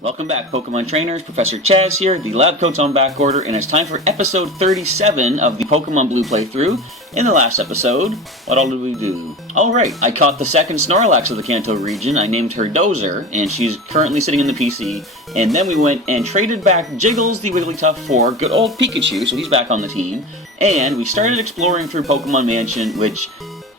Welcome back, Pokemon trainers. Professor Chaz here, the lab coat's on back order, and it's time for episode 37 of the Pokemon Blue playthrough. In the last episode, what all did we do? Oh right, I caught the second Snorlax of the Kanto region. I named her Dozer, and she's currently sitting in the PC. And then we went and traded back Jiggles the Wigglytuff for good old Pikachu, so he's back on the team. And we started exploring through Pokemon Mansion, which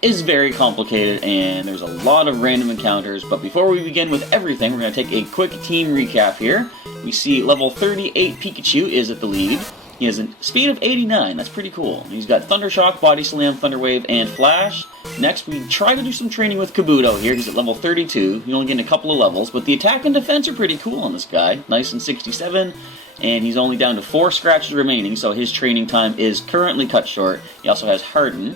is very complicated, and there's a lot of random encounters. But before we begin with everything, we're going to take a quick team recap here. We see level 38 Pikachu is at the lead. He has a speed of 89, that's pretty cool. He's got Thunder Shock, Body Slam, Thunder Wave, and Flash. Next, we try to do some training with Kabuto here. He's at level 32. He's only getting a couple of levels, but the attack and defense are pretty cool on this guy. Nice and 67. And he's only down to 4 scratches remaining, so his training time is currently cut short. He also has Harden.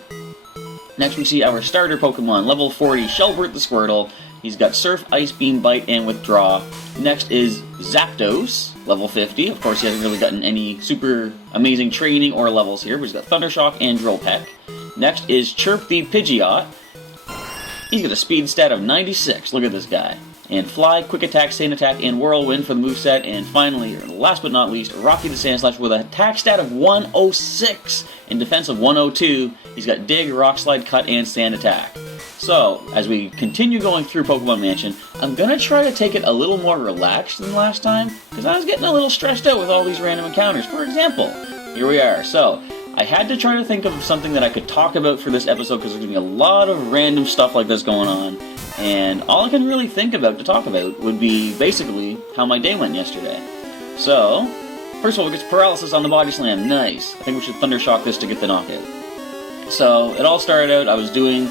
Next we see our starter Pokemon, level 40, Shelbert the Squirtle. He's got Surf, Ice Beam, Bite, and Withdraw. Next is Zapdos, level 50. Of course, he hasn't really gotten any super amazing training or levels here, but he's got Thunder Shock and Drill Peck. Next is Chirp the Pidgeot. He's got a speed stat of 96, look at this guy. And Fly, Quick Attack, Sand Attack, and Whirlwind for the moveset. And finally, last but not least, Rocky the Sandslash with an attack stat of 106 and defense of 102. He's got Dig, Rock Slide, Cut, and Sand Attack. So, as we continue going through Pokemon Mansion, I'm going to try to take it a little more relaxed than last time, because I was getting a little stressed out with all these random encounters. For example, here we are. So, I had to try to think of something that I could talk about for this episode, because there's going to be a lot of random stuff like this going on. And all I can really think about to talk about would be basically how my day went yesterday. So, first of all, it gets paralysis on the Body Slam. Nice. I think we should Thunder Shock this to get the knockout. So, it all started out, I was doing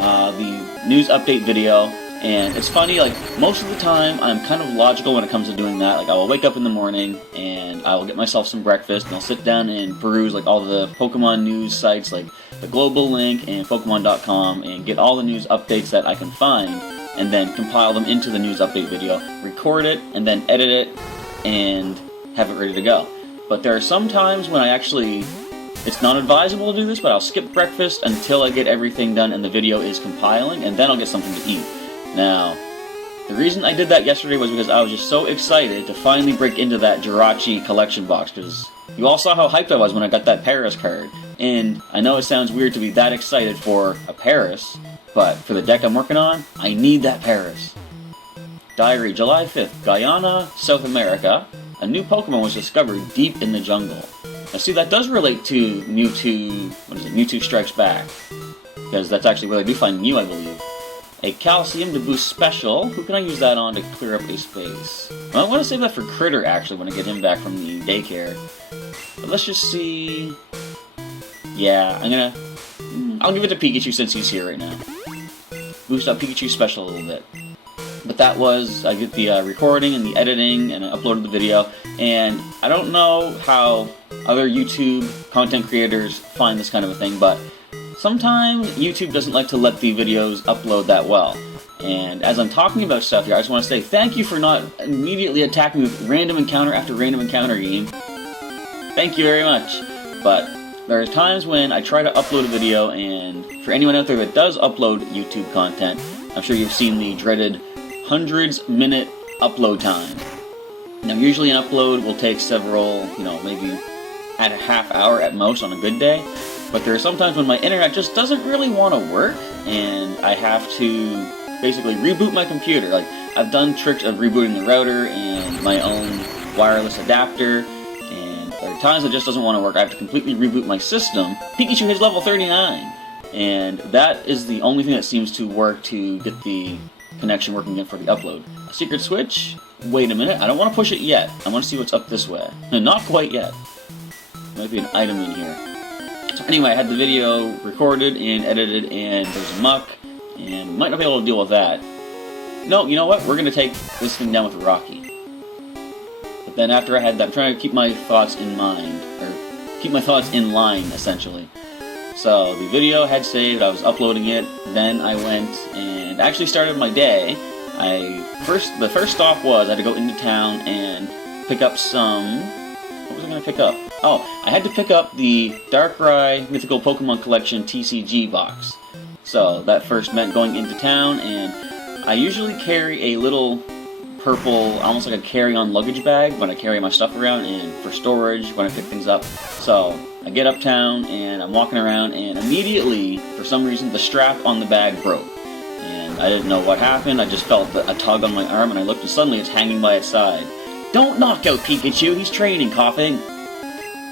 the news update video, and it's funny, like, most of the time I'm kind of logical when it comes to doing that. Like, I will wake up in the morning, and I will get myself some breakfast, and I'll sit down and peruse, like, all the Pokemon news sites, like the Global Link and Pokemon.com, and get all the news updates that I can find, and then compile them into the news update video, record it, and then edit it, and have it ready to go. But there are some times when it's not advisable to do this, but I'll skip breakfast until I get everything done and the video is compiling, and then I'll get something to eat. Now, the reason I did that yesterday was because I was just so excited to finally break into that Jirachi collection box, because you all saw how hyped I was when I got that Paris card. And I know it sounds weird to be that excited for a Paris, but for the deck I'm working on, I need that Paris. Diary, July 5th, Guyana, South America. A new Pokemon was discovered deep in the jungle. Now see, that does relate to Mewtwo, Mewtwo Strikes Back. Because that's actually where I do find Mew, I believe. A Calcium to boost Special. Who can I use that on to clear up a space? Well, I want to save that for Critter, actually, when I get him back from the daycare. But let's just see. Yeah, I'll give it to Pikachu since he's here right now. Boost up Pikachu Special a little bit. But that was, I get the recording and the editing, and I uploaded the video. And I don't know how other YouTube content creators find this kind of a thing, but sometimes YouTube doesn't like to let the videos upload that well. And as I'm talking about stuff here, I just want to say thank you for not immediately attacking me with random encounter after random encounter game. Thank you very much. But there are times when I try to upload a video, and for anyone out there that does upload YouTube content, I'm sure you've seen the dreaded hundreds-minute upload time. Now, usually an upload will take several, maybe at a half hour at most on a good day. But there are some times when my internet just doesn't really want to work, and I have to basically reboot my computer. Like, I've done tricks of rebooting the router and my own wireless adapter, and there are times it just doesn't want to work. I have to completely reboot my system. Pikachu hits level 39, and that is the only thing that seems to work to get the connection working again for the upload. A secret switch? Wait a minute, I don't want to push it yet. I want to see what's up this way. Not quite yet. There might be an item in here. So anyway, I had the video recorded and edited, and there's a muck, and might not be able to deal with that. No, you know what? We're going to take this thing down with Rocky. But then after I had that, I'm trying to keep my thoughts in mind, or keep my thoughts in line, essentially. So the video had saved, I was uploading it, then I went and actually started my day. The first stop was I had to go into town and pick up some... What was I going to pick up? Oh, I had to pick up the Darkrai Mythical Pokemon Collection TCG box. So that first meant going into town, and I usually carry a little purple, almost like a carry-on luggage bag when I carry my stuff around and for storage when I pick things up. So I get uptown and I'm walking around and immediately, for some reason, the strap on the bag broke. And I didn't know what happened. I just felt a tug on my arm and I looked and suddenly it's hanging by its side. Don't knock out Pikachu, he's training, coughing.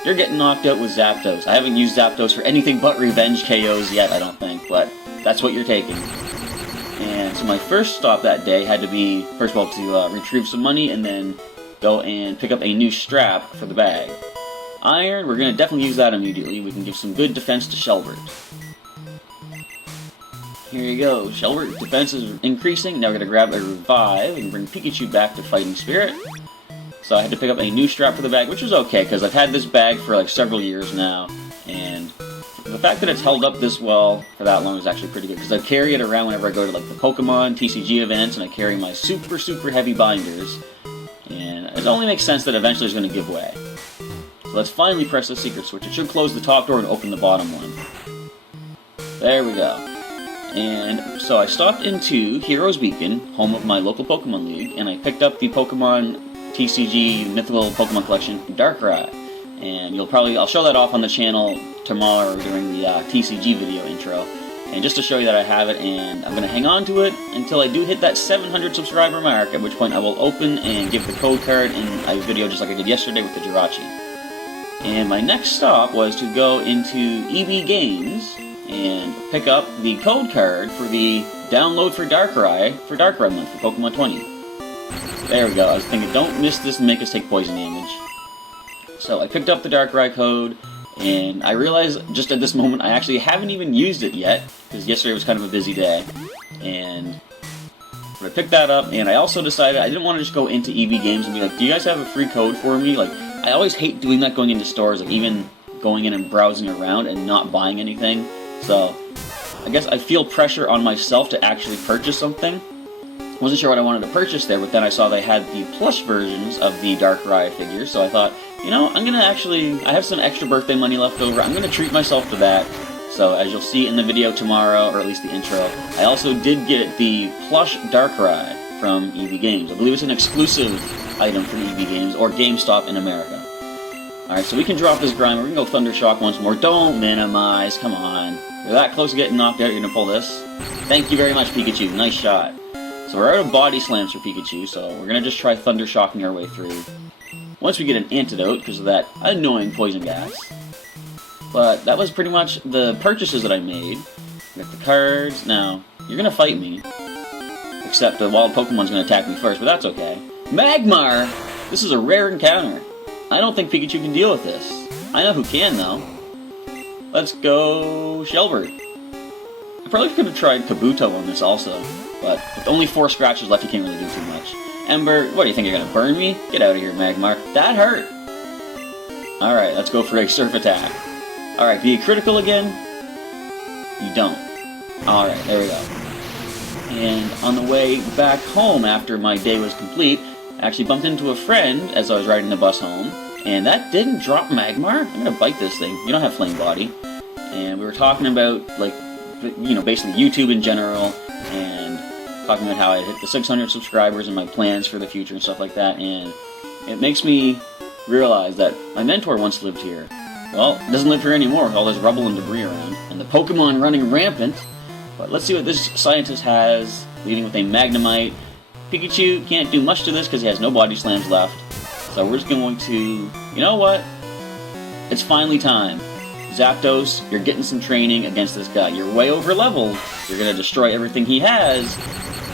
You're getting knocked out with Zapdos. I haven't used Zapdos for anything but revenge KOs yet, I don't think, but that's what you're taking. And so my first stop that day had to be, first of all, to retrieve some money and then go and pick up a new strap for the bag. Iron, we're going to definitely use that immediately. We can give some good defense to Shelbert. Here you go. Shelbert defense is increasing. Now we're going to grab a revive and bring Pikachu back to Fighting Spirit. So I had to pick up a new strap for the bag, which was okay, because I've had this bag for like several years now, and the fact that it's held up this well for that long is actually pretty good, because I carry it around whenever I go to like the Pokemon TCG events, and I carry my super heavy binders, and it only makes sense that eventually it's going to give way. So let's finally press the secret switch. It should close the top door and open the bottom one. There we go. And so I stopped into Heroes Beacon, home of my local Pokemon League, and I picked up the Pokemon TCG Mythical Pokemon Collection Darkrai. And I'll show that off on the channel tomorrow during the TCG video intro. And just to show you that I have it, and I'm going to hang on to it until I do hit that 700 subscriber mark, at which point I will open and give the code card in a video just like I did yesterday with the Jirachi. And my next stop was to go into EB Games and pick up the code card for the download for Darkrai month for Pokemon 20. There we go. I was thinking, don't miss this and make us take poison damage. So I picked up the Darkrai code, and I realized just at this moment I actually haven't even used it yet, because yesterday was kind of a busy day. And I picked that up, and I also decided I didn't want to just go into EB Games and be like, do you guys have a free code for me? Like, I always hate doing that going into stores, like even going in and browsing around and not buying anything. So I guess I feel pressure on myself to actually purchase something. Wasn't sure what I wanted to purchase there, but then I saw they had the plush versions of the Darkrai figures, so I thought, you know, I have some extra birthday money left over, I'm gonna treat myself to that. So as you'll see in the video tomorrow, or at least the intro, I also did get the plush Darkrai from EB Games. I believe it's an exclusive item from EB Games, or GameStop in America. Alright, so we can drop this grind, we're gonna go Thunder Shock once more. Don't minimize, come on. You're that close to getting knocked out, you're gonna pull this. Thank you very much, Pikachu, nice shot. So we're out of body slams for Pikachu, so we're going to just try Thunder Shocking our way through. Once we get an antidote, because of that annoying poison gas. But that was pretty much the purchases that I made. Got the cards. Now, you're going to fight me. Except the wild Pokemon's going to attack me first, but that's okay. Magmar! This is a rare encounter. I don't think Pikachu can deal with this. I know who can, though. Let's go Shelbert. I probably could have tried Kabuto on this also. But with only 4 scratches left, you can't really do too much. Ember, what do you think, you're gonna burn me? Get out of here, Magmar. That hurt! Alright, let's go for a Surf Attack. Alright, do you critical again? You don't. Alright, there we go. And on the way back home after my day was complete, I actually bumped into a friend as I was riding the bus home, and that didn't drop Magmar. I'm gonna bite this thing. You don't have Flame Body. And we were talking about, like, you know, basically YouTube in general, and talking about how I hit the 600 subscribers and my plans for the future and stuff like that, and it makes me realize that my mentor once lived here. Well, it doesn't live here anymore with all this rubble and debris around, and the Pokemon running rampant. But let's see what this scientist has, leading with a Magnemite. Pikachu can't do much to this because he has no body slams left, so we're just going to, you know what? It's finally time. Zapdos, you're getting some training against this guy. You're way over leveled. You're going to destroy everything he has.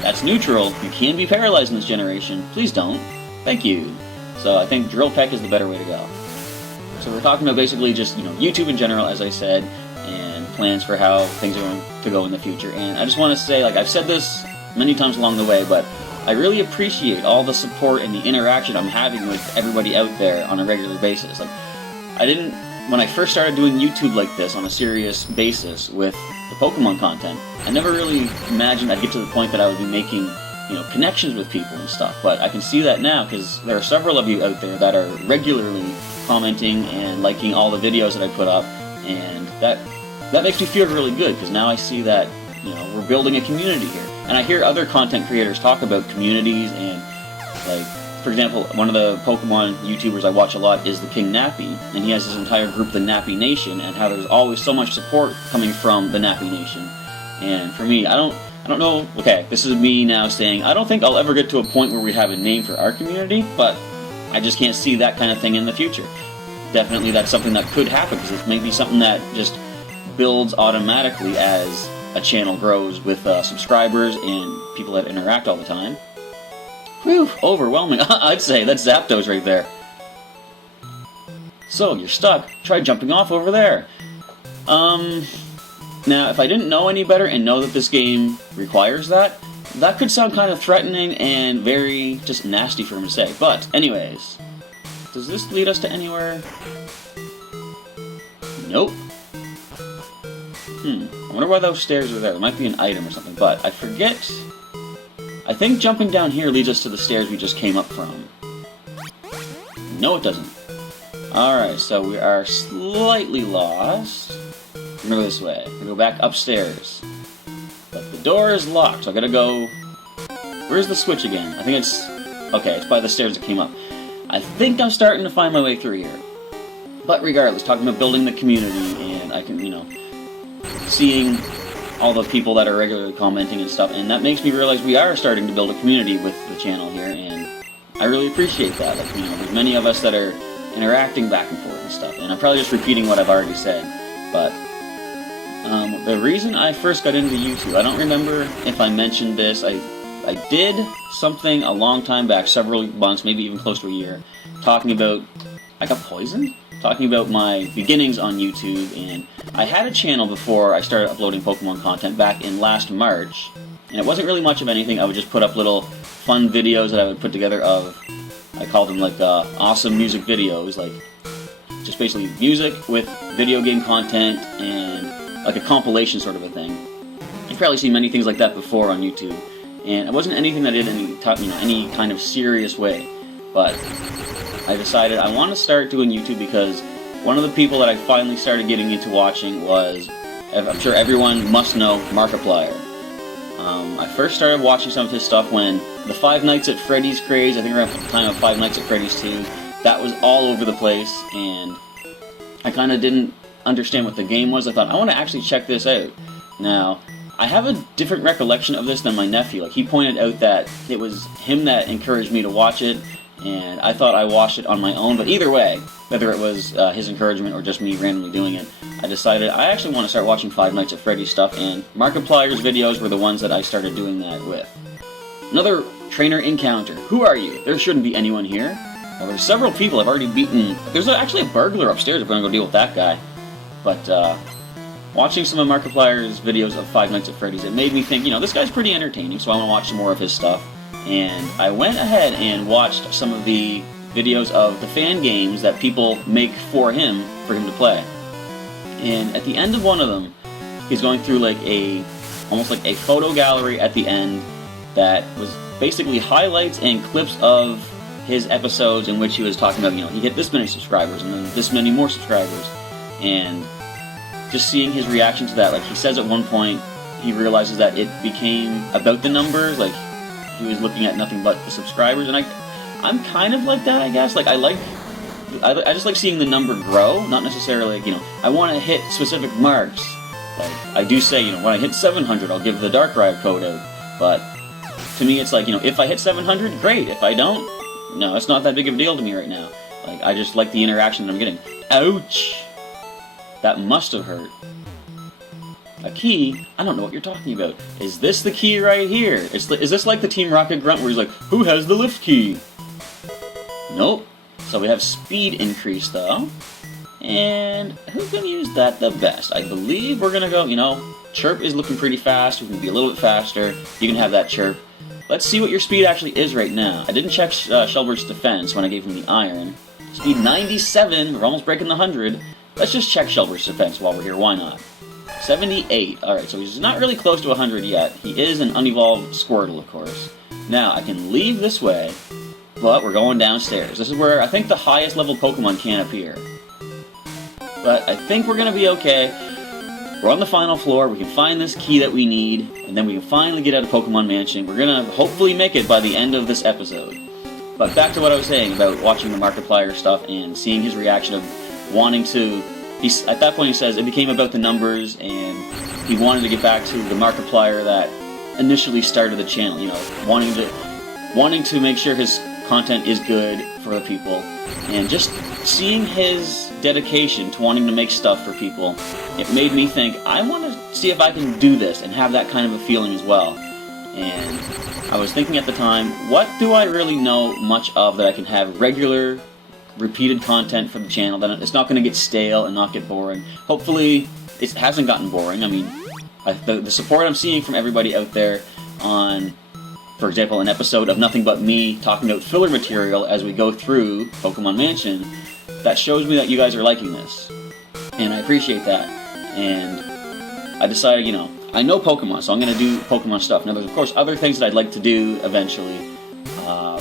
That's neutral. You can be paralyzed in this generation. Please don't. Thank you. So I think Drill Peck is the better way to go. So we're talking about basically just, you know, YouTube in general, as I said, and plans for how things are going to go in the future. And I just want to say, like, I've said this many times along the way, but I really appreciate all the support and the interaction I'm having with everybody out there on a regular basis. Like, when I first started doing YouTube like this on a serious basis with the Pokemon content, I never really imagined I'd get to the point that I would be making, you know, connections with people and stuff. But I can see that now because there are several of you out there that are regularly commenting and liking all the videos that I put up, and that makes me feel really good because now I see that, you know, we're building a community here. And I hear other content creators talk about communities and Like, for example, one of the Pokemon YouTubers I watch a lot is the King Nappy, and he has his entire group, the Nappy Nation, and how there's always so much support coming from the Nappy Nation. And for me, I don't know, okay, this is me now saying, I don't think I'll ever get to a point where we have a name for our community, but I just can't see that kind of thing in the future. Definitely that's something that could happen, because it may be something that just builds automatically as a channel grows with subscribers and people that interact all the time. Whew, overwhelming. I'd say that's Zapdos right there. So, you're stuck. Try jumping off over there. Now, if I didn't know any better and know that this game requires that, that could sound kind of threatening and very just nasty for him to say. But, anyways, does this lead us to anywhere? Nope. I wonder why those stairs are there. There might be an item or something, but I forget. I think jumping down here leads us to the stairs we just came up from. No, it doesn't. Alright, so we are slightly lost. We're gonna go this way. We're gonna go back upstairs. But the door is locked, so I gotta go... Where's the switch again? I think it's... Okay, it's by the stairs that came up. I think I'm starting to find my way through here. But regardless, talking about building the community, and I can, you know, seeing all the people that are regularly commenting and stuff, and that makes me realize we are starting to build a community with the channel here, and I really appreciate that. Like, you know, there's many of us that are interacting back and forth and stuff, and I'm probably just repeating what I've already said, but the reason I first got into YouTube, I don't remember if I mentioned this, I did something a long time back, several months, maybe even close to a year, talking about, I got poisoned? Talking about my beginnings on YouTube, and I had a channel before I started uploading Pokemon content back in last March, and it wasn't really much of anything. I would just put up little fun videos that I would put together of, I called them like awesome music videos, like just basically music with video game content and like a compilation sort of a thing. You've probably seen many things like that before on YouTube, and it wasn't anything that did any kind of serious way, but I decided I want to start doing YouTube because one of the people that I finally started getting into watching was, I'm sure everyone must know, Markiplier. I first started watching some of his stuff when the Five Nights at Freddy's craze, I think around the time of Five Nights at Freddy's 2, that was all over the place, and I kind of didn't understand what the game was. I thought, I want to actually check this out. Now, I have a different recollection of this than my nephew. Like, he pointed out that it was him that encouraged me to watch it, and I thought I watched it on my own, but either way, whether it was his encouragement or just me randomly doing it, I decided I actually want to start watching Five Nights at Freddy's stuff, and Markiplier's videos were the ones that I started doing that with. Another trainer encounter. Who are you? There shouldn't be anyone here. Well, there's several people I've already beaten. There's actually a burglar upstairs if I'm going to go deal with that guy. But, watching some of Markiplier's videos of Five Nights at Freddy's, it made me think, you know, this guy's pretty entertaining, so I want to watch some more of his stuff. And I went ahead and watched some of the videos of the fan games that people make for him to play. And at the end of one of them, he's going through like almost like a photo gallery at the end that was basically highlights and clips of his episodes in which he was talking about, you know, he hit this many subscribers and then this many more subscribers. And just seeing his reaction to that, like he says at one point, he realizes that it became about the numbers, like he was looking at nothing but the subscribers, and I'm kind of like that, I guess. Like, I just like seeing the number grow, not necessarily, like, you know, I want to hit specific marks. Like, I do say, you know, when I hit 700, I'll give the Darkrai code out, but to me, it's like, you know, if I hit 700, great. If I don't, no, it's not that big of a deal to me right now. Like, I just like the interaction that I'm getting. Ouch! That must have hurt. A key? I don't know what you're talking about. Is this the key right here? Is this like the Team Rocket grunt where he's like, who has the lift key? Nope. So we have speed increase though. And who can use that the best? I believe we're gonna go, you know, Chirp is looking pretty fast. We can be a little bit faster. You can have that Chirp. Let's see what your speed actually is right now. I didn't check Shelbert's defense when I gave him the iron. Speed 97. We're almost breaking the 100. Let's just check Shelbert's defense while we're here. Why not? 78. Alright, so he's not really close to 100 yet. He is an unevolved Squirtle, of course. Now, I can leave this way, but we're going downstairs. This is where I think the highest level Pokemon can appear. But I think we're going to be okay. We're on the final floor. We can find this key that we need, and then we can finally get out of Pokemon Mansion. We're going to hopefully make it by the end of this episode. But back to what I was saying about watching the Markiplier stuff and seeing his reaction of wanting to... At that point he says it became about the numbers, and he wanted to get back to the Markiplier that initially started the channel, you know, wanting to make sure his content is good for the people, and just seeing his dedication to wanting to make stuff for people, it made me think, I want to see if I can do this and have that kind of a feeling as well. And I was thinking at the time, what do I really know much of that I can have regular, repeated content for the channel, that it's not going to get stale and not get boring. Hopefully, it hasn't gotten boring. I mean, the support I'm seeing from everybody out there on, for example, an episode of nothing but me talking about filler material as we go through Pokemon Mansion, that shows me that you guys are liking this. And I appreciate that. And I decided, you know, I know Pokemon, so I'm going to do Pokemon stuff. Now, there's, of course, other things that I'd like to do eventually.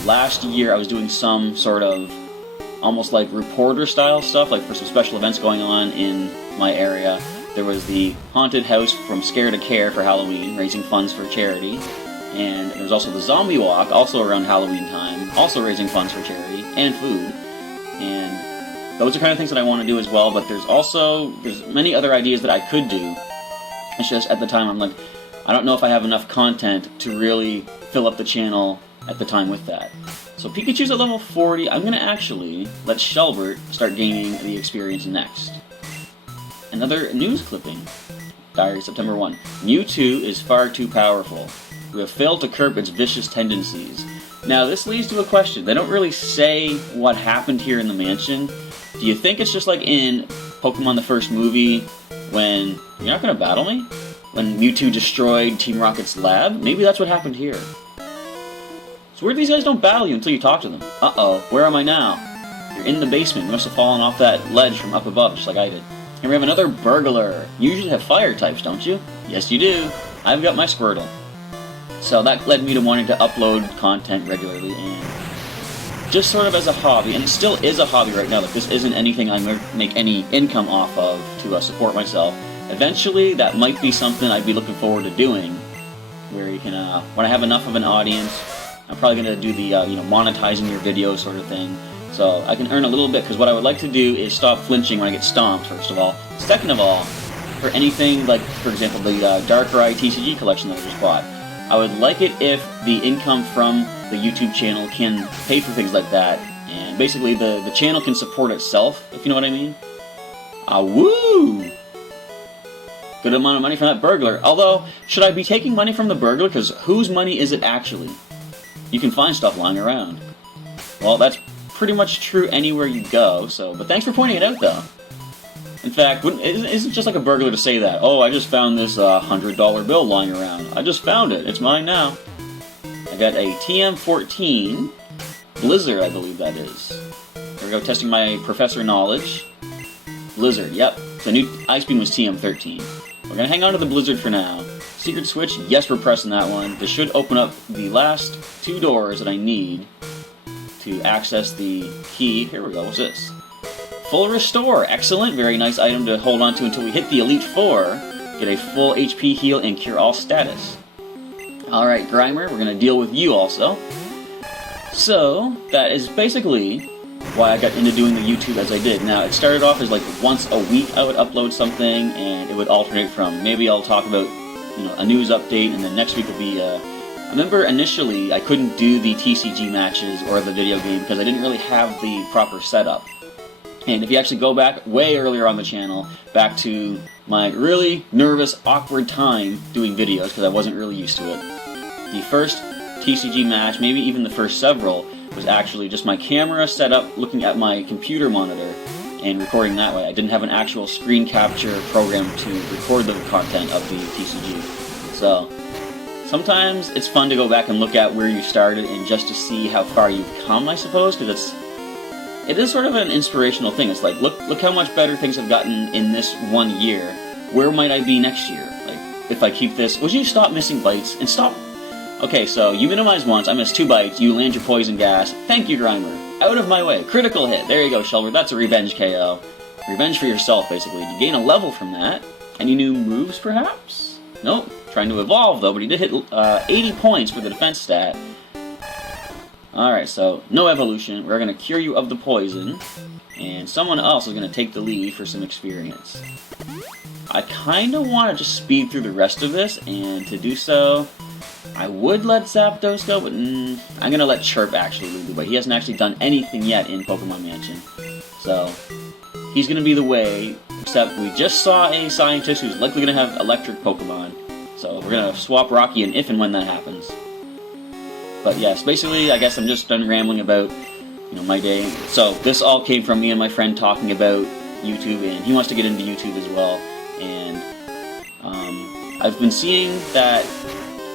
Last year, I was doing some sort of almost like reporter-style stuff, like for some special events going on in my area. There was the haunted house from Scare to Care for Halloween, raising funds for charity. And there was also the zombie walk, also around Halloween time, also raising funds for charity and food. And those are kind of things that I want to do as well, but there's many other ideas that I could do. It's just, at the time, I'm like, I don't know if I have enough content to really fill up the channel at the time with that. So Pikachu's at level 40. I'm going to actually let Shelbert start gaining the experience next. Another news clipping. Diary, September 1. Mewtwo is far too powerful. We have failed to curb its vicious tendencies. Now, this leads to a question. They don't really say what happened here in the mansion. Do you think it's just like in Pokemon the first movie, when... You're not going to battle me? When Mewtwo destroyed Team Rocket's lab? Maybe that's what happened here. So weird these guys don't battle you until you talk to them. Uh-oh, where am I now? You're in the basement. You must have fallen off that ledge from up above, just like I did. Here we have another burglar. You usually have fire types, don't you? Yes, you do. I've got my Squirtle. So that led me to wanting to upload content regularly, and just sort of as a hobby, and it still is a hobby right now. Like, this isn't anything I'm going to make any income off of to support myself. Eventually, that might be something I'd be looking forward to doing, where you can, when I have enough of an audience, I'm probably going to do the, monetizing your videos sort of thing, so I can earn a little bit, because what I would like to do is stop flinching when I get stomped, first of all. Second of all, for anything like, for example, the Darkrai TCG collection that I just bought, I would like it if the income from the YouTube channel can pay for things like that, and basically the channel can support itself, if you know what I mean. Woo! Good amount of money from that burglar. Although, should I be taking money from the burglar? Because whose money is it actually? You can find stuff lying around. Well, that's pretty much true anywhere you go, so... But thanks for pointing it out, though. In fact, isn't it just like a burglar to say that? Oh, I just found this $100 bill lying around. I just found it. It's mine now. I got a TM14 Blizzard, I believe that is. There we go, testing my professor knowledge. Blizzard, yep. The new Ice Beam was TM13. We're going to hang on to the Blizzard for now. Secret switch, yes, we're pressing that one. This should open up the last 2 doors that I need to access the key. Here we go, what's this? Full Restore, excellent, very nice item to hold on to until we hit the Elite Four. Get a full HP heal and cure all status. Alright, Grimer, we're going to deal with you also. So, that is basically why I got into doing the YouTube as I did. Now, it started off as like once a week I would upload something, and it would alternate from maybe I'll talk about, you know, a news update, and then next week would be, I remember initially I couldn't do the TCG matches or the video game because I didn't really have the proper setup. And if you actually go back way earlier on the channel, back to my really nervous, awkward time doing videos, because I wasn't really used to it, the first TCG match, maybe even the first several, was actually just my camera set up looking at my computer monitor and recording that way. I didn't have an actual screen capture program to record the content of the TCG. So, sometimes it's fun to go back and look at where you started and just to see how far you've come, I suppose, because it is sort of an inspirational thing. It's like, look how much better things have gotten in this 1 year. Where might I be next year? Like, if I keep this... Would you stop missing bites? And stop... Okay, so you minimize once, I missed 2 bites, you land your poison gas. Thank you, Grimer. Out of my way. Critical hit. There you go, Shelbert. That's a revenge KO. Revenge for yourself, basically. You gain a level from that. Any new moves, perhaps? Nope. Trying to evolve, though, but he did hit 80 points for the defense stat. Alright, so no evolution. We're going to cure you of the poison. And someone else is going to take the lead for some experience. I kind of want to just speed through the rest of this, and to do so, I would let Zapdos go, but I'm going to let Chirp actually lead the way. He hasn't actually done anything yet in Pokemon Mansion. So, he's going to be the way, except we just saw a scientist who's likely going to have electric Pokemon. So we're going to swap Rocky in if and when that happens. But yes, basically, I guess I'm just done rambling about, you know, my day. So this all came from me and my friend talking about YouTube, and he wants to get into YouTube as well. And I've been seeing that,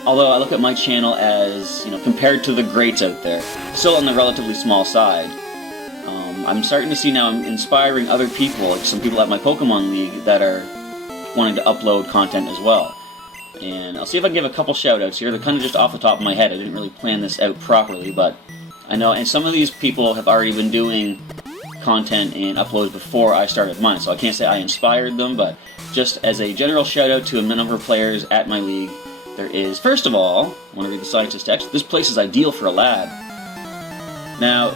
although I look at my channel as, you know, compared to the greats out there, still on the relatively small side, I'm starting to see now I'm inspiring other people, like some people at my Pokemon League that are wanting to upload content as well. And I'll see if I can give a couple shout-outs here. They're kind of just off the top of my head. I didn't really plan this out properly, but I know, and some of these people have already been doing content and uploads before I started mine, so I can't say I inspired them, but just as a general shout-out to a number of players at my league, there is, first of all, I want to read the scientist text, this place is ideal for a lab. Now,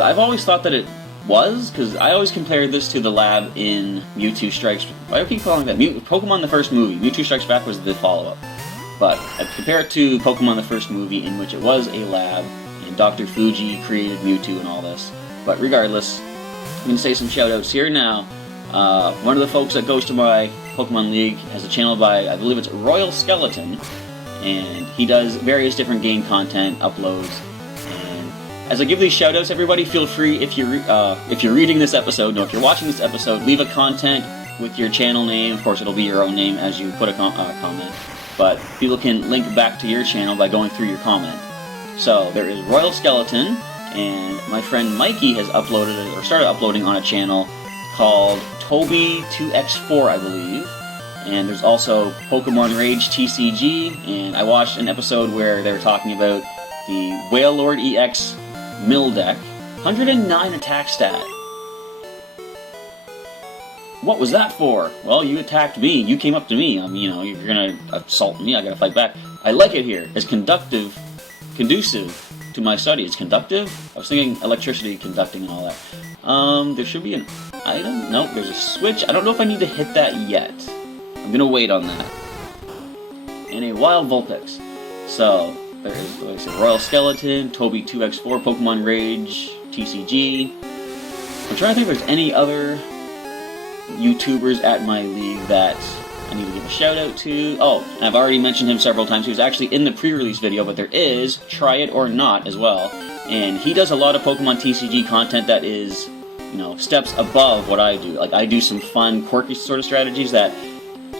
I've always thought that it was, because I always compared this to the lab in Mewtwo Strikes... Why do I keep calling it that? Pokemon the first movie. Mewtwo Strikes Back was the follow-up. But I compare it to Pokemon the first movie, in which it was a lab, and Dr. Fuji created Mewtwo and all this. But regardless, I'm going to say some shout-outs here now. One of the folks that goes to my Pokemon League has a channel by, I believe it's Royal Skeleton, and he does various different game content uploads. As I give these shoutouts, everybody feel free, if you're reading this episode, no, if you're watching this episode, leave a comment with your channel name. Of course, it'll be your own name as you put a comment, but people can link back to your channel by going through your comment. So, there is Royal Skeleton, and my friend Mikey has uploaded, or started uploading on a channel called Toby2X4, I believe. And there's also Pokemon Rage TCG, and I watched an episode where they were talking about the Wailord EX Mill deck. 109 attack stat. What was that for? Well, you attacked me. You came up to me. You know, you're gonna assault me. I gotta fight back. I like it here. It's conducive to my study. It's conductive? I was thinking electricity conducting and all that. There should be an item. Nope, there's a switch. I don't know if I need to hit that yet. I'm gonna wait on that. And a Wild Vulpix. So, there is, like I said, Royal Skeleton, Toby2X4, Pokemon Rage, TCG. I'm trying to think if there's any other YouTubers at my league that I need to give a shout out to. Oh, and I've already mentioned him several times. He was actually in the pre-release video, but there is Try It or Not as well. And he does a lot of Pokemon TCG content that is, you know, steps above what I do. Like, I do some fun, quirky sort of strategies that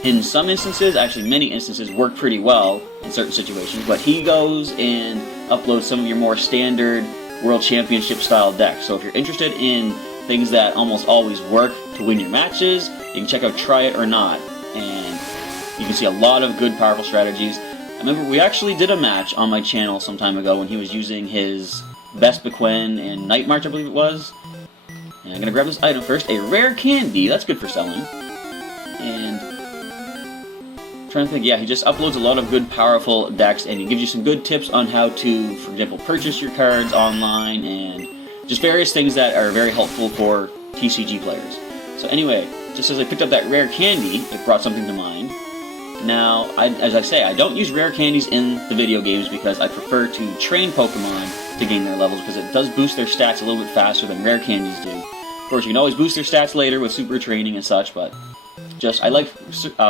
in some instances, actually many instances, work pretty well in certain situations, but he goes and uploads some of your more standard World Championship style decks. So if you're interested in things that almost always work to win your matches, you can check out Try It or Not, and you can see a lot of good, powerful strategies. I remember we actually did a match on my channel some time ago when he was using his Best Bequen and Night March, I believe it was. And I'm going to grab this item first, a rare candy, that's good for selling. And trying to think, yeah, he just uploads a lot of good, powerful decks, and he gives you some good tips on how to, for example, purchase your cards online, and just various things that are very helpful for TCG players. So anyway, just as I picked up that rare candy, it brought something to mind. Now, as I say, I don't use rare candies in the video games because I prefer to train Pokemon to gain their levels, because it does boost their stats a little bit faster than rare candies do. Of course, you can always boost their stats later with super training and such, but I like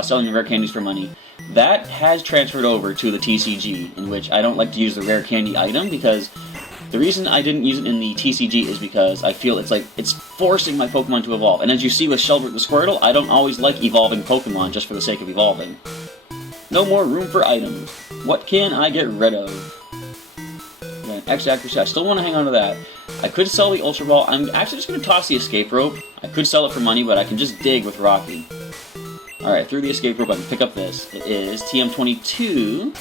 selling the rare candies for money. That has transferred over to the TCG, in which I don't like to use the rare candy item, because the reason I didn't use it in the TCG is because I feel it's forcing my Pokemon to evolve. And as you see with Shelbert the Squirtle, I don't always like evolving Pokemon just for the sake of evolving. No more room for items. What can I get rid of? Again, X accuracy, I still want to hang on to that. I could sell the Ultra Ball. I'm actually just going to toss the Escape Rope. I could sell it for money, but I can just dig with Rocky. Alright, through the Escape Rope, I can pick up this. It is TM22.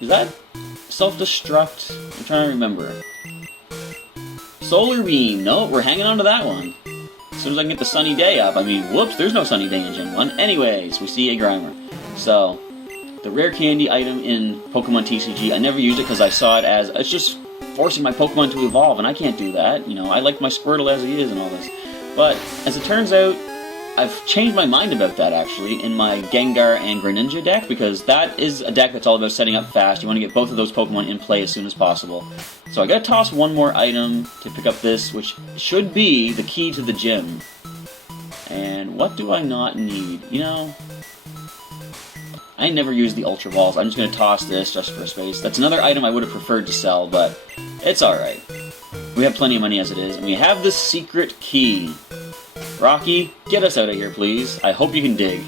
Is that self-destruct? I'm trying to remember. Solar Beam. No, we're hanging on to that one. As soon as I can get the Sunny Day up. I mean, whoops, there's no Sunny Day in Gen 1. Anyways, we see a Grimer. So, the rare candy item in Pokemon TCG, I never used it because I saw it as, it's just forcing my Pokemon to evolve, and I can't do that. You know, I like my Squirtle as he is and all this. But, as it turns out, I've changed my mind about that, actually, in my Gengar and Greninja deck, because that is a deck that's all about setting up fast. You want to get both of those Pokemon in play as soon as possible. So I gotta toss one more item to pick up this, which should be the key to the gym. And what do I not need? You know, I never use the Ultra Balls. I'm just gonna toss this just for space. That's another item I would have preferred to sell, but it's alright. We have plenty of money as it is, and we have the secret key. Rocky, get us out of here, please. I hope you can dig.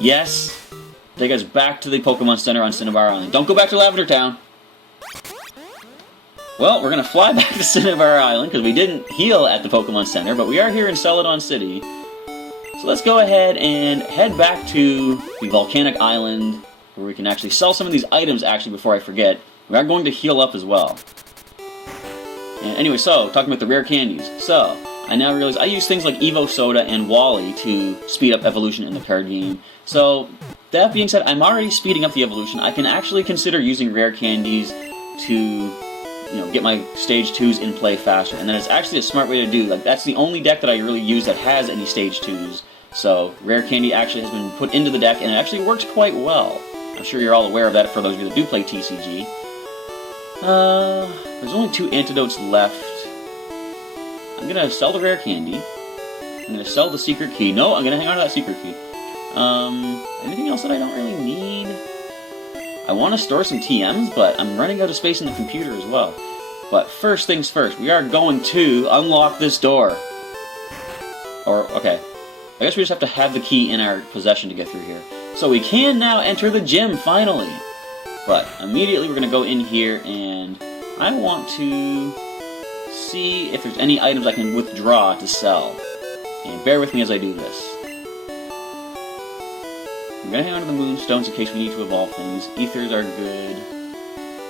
Yes. Take us back to the Pokemon Center on Cinnabar Island. Don't go back to Lavender Town. Well, we're going to fly back to Cinnabar Island because we didn't heal at the Pokemon Center, but we are here in Celadon City. So let's go ahead and head back to the Volcanic Island where we can actually sell some of these items, actually, before I forget. We are going to heal up as well. And anyway, so, talking about the rare candies. So, I now realize I use things like Evo Soda and Wally to speed up evolution in the card game. So, that being said, I'm already speeding up the evolution. I can actually consider using rare candies to, you know, get my stage 2s in play faster. And that is actually a smart way to do. Like, that's the only deck that I really use that has any stage 2s. So, rare candy actually has been put into the deck, and it actually works quite well. I'm sure you're all aware of that for those of you that do play TCG. There's only 2 antidotes left. I'm gonna sell the rare candy. I'm gonna sell the secret key. No, I'm gonna hang on to that secret key. Anything else that I don't really need? I want to store some TMs, but I'm running out of space in the computer as well. But first things first, we are going to unlock this door. Or, okay. I guess we just have to have the key in our possession to get through here. So we can now enter the gym, finally. But immediately we're gonna go in here, and I want to see if there's any items I can withdraw to sell. And bear with me as I do this. I'm going to hang on to the Moonstones in case we need to evolve things. Ethers are good.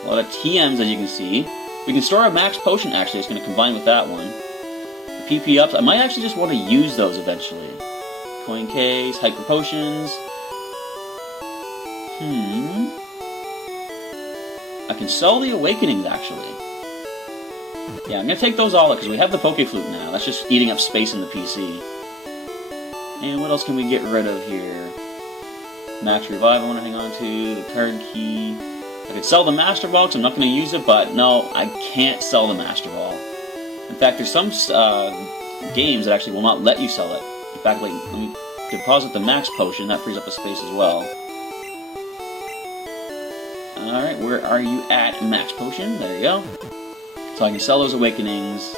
A lot of TMs, as you can see. We can store a Max Potion, actually. It's going to combine with that one. The PP Ups, I might actually just want to use those eventually. Coin Case, Hyper Potions. I can sell the Awakenings, actually. Yeah, I'm going to take those all up, because we have the Poké Flute now. That's just eating up space in the PC. And what else can we get rid of here? Max Revive I want to hang on to. The Card Key. I could sell the Master Ball, because I'm not going to use it, but no, I can't sell the Master Ball. In fact, there's some games that actually will not let you sell it. In fact, like, let me deposit the Max Potion. That frees up a space as well. Alright, where are you at, Max Potion? There you go. So I can sell those Awakenings.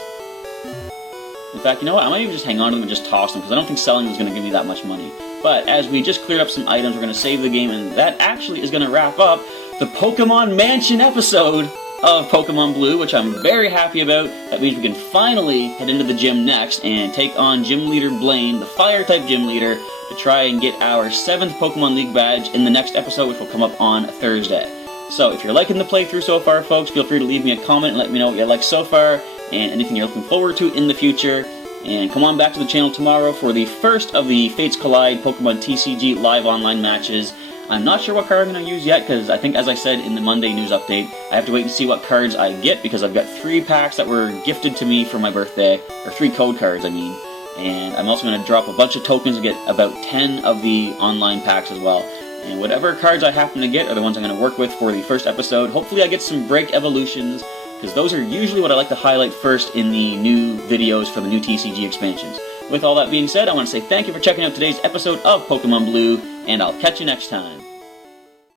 In fact, you know what? I might even just hang on to them and just toss them, because I don't think selling is going to give me that much money. But as we just cleared up some items, we're going to save the game, and that actually is going to wrap up the Pokemon Mansion episode of Pokemon Blue, which I'm very happy about. That means we can finally head into the gym next and take on Gym Leader Blaine, the Fire-type Gym Leader, to try and get our 7th Pokemon League badge in the next episode, which will come up on Thursday. So, if you're liking the playthrough so far, folks, feel free to leave me a comment and let me know what you like so far, and anything you're looking forward to in the future. And come on back to the channel tomorrow for the first of the Fates Collide Pokemon TCG live online matches. I'm not sure what card I'm going to use yet, because I think, as I said in the Monday news update, I have to wait and see what cards I get, because I've got 3 packs that were gifted to me for my birthday, or 3 code cards, I mean. And I'm also going to drop a bunch of tokens to get about 10 of the online packs as well. And whatever cards I happen to get are the ones I'm going to work with for the first episode. Hopefully I get some break evolutions, because those are usually what I like to highlight first in the new videos for the new TCG expansions. With all that being said, I want to say thank you for checking out today's episode of Pokemon Blue, and I'll catch you next time.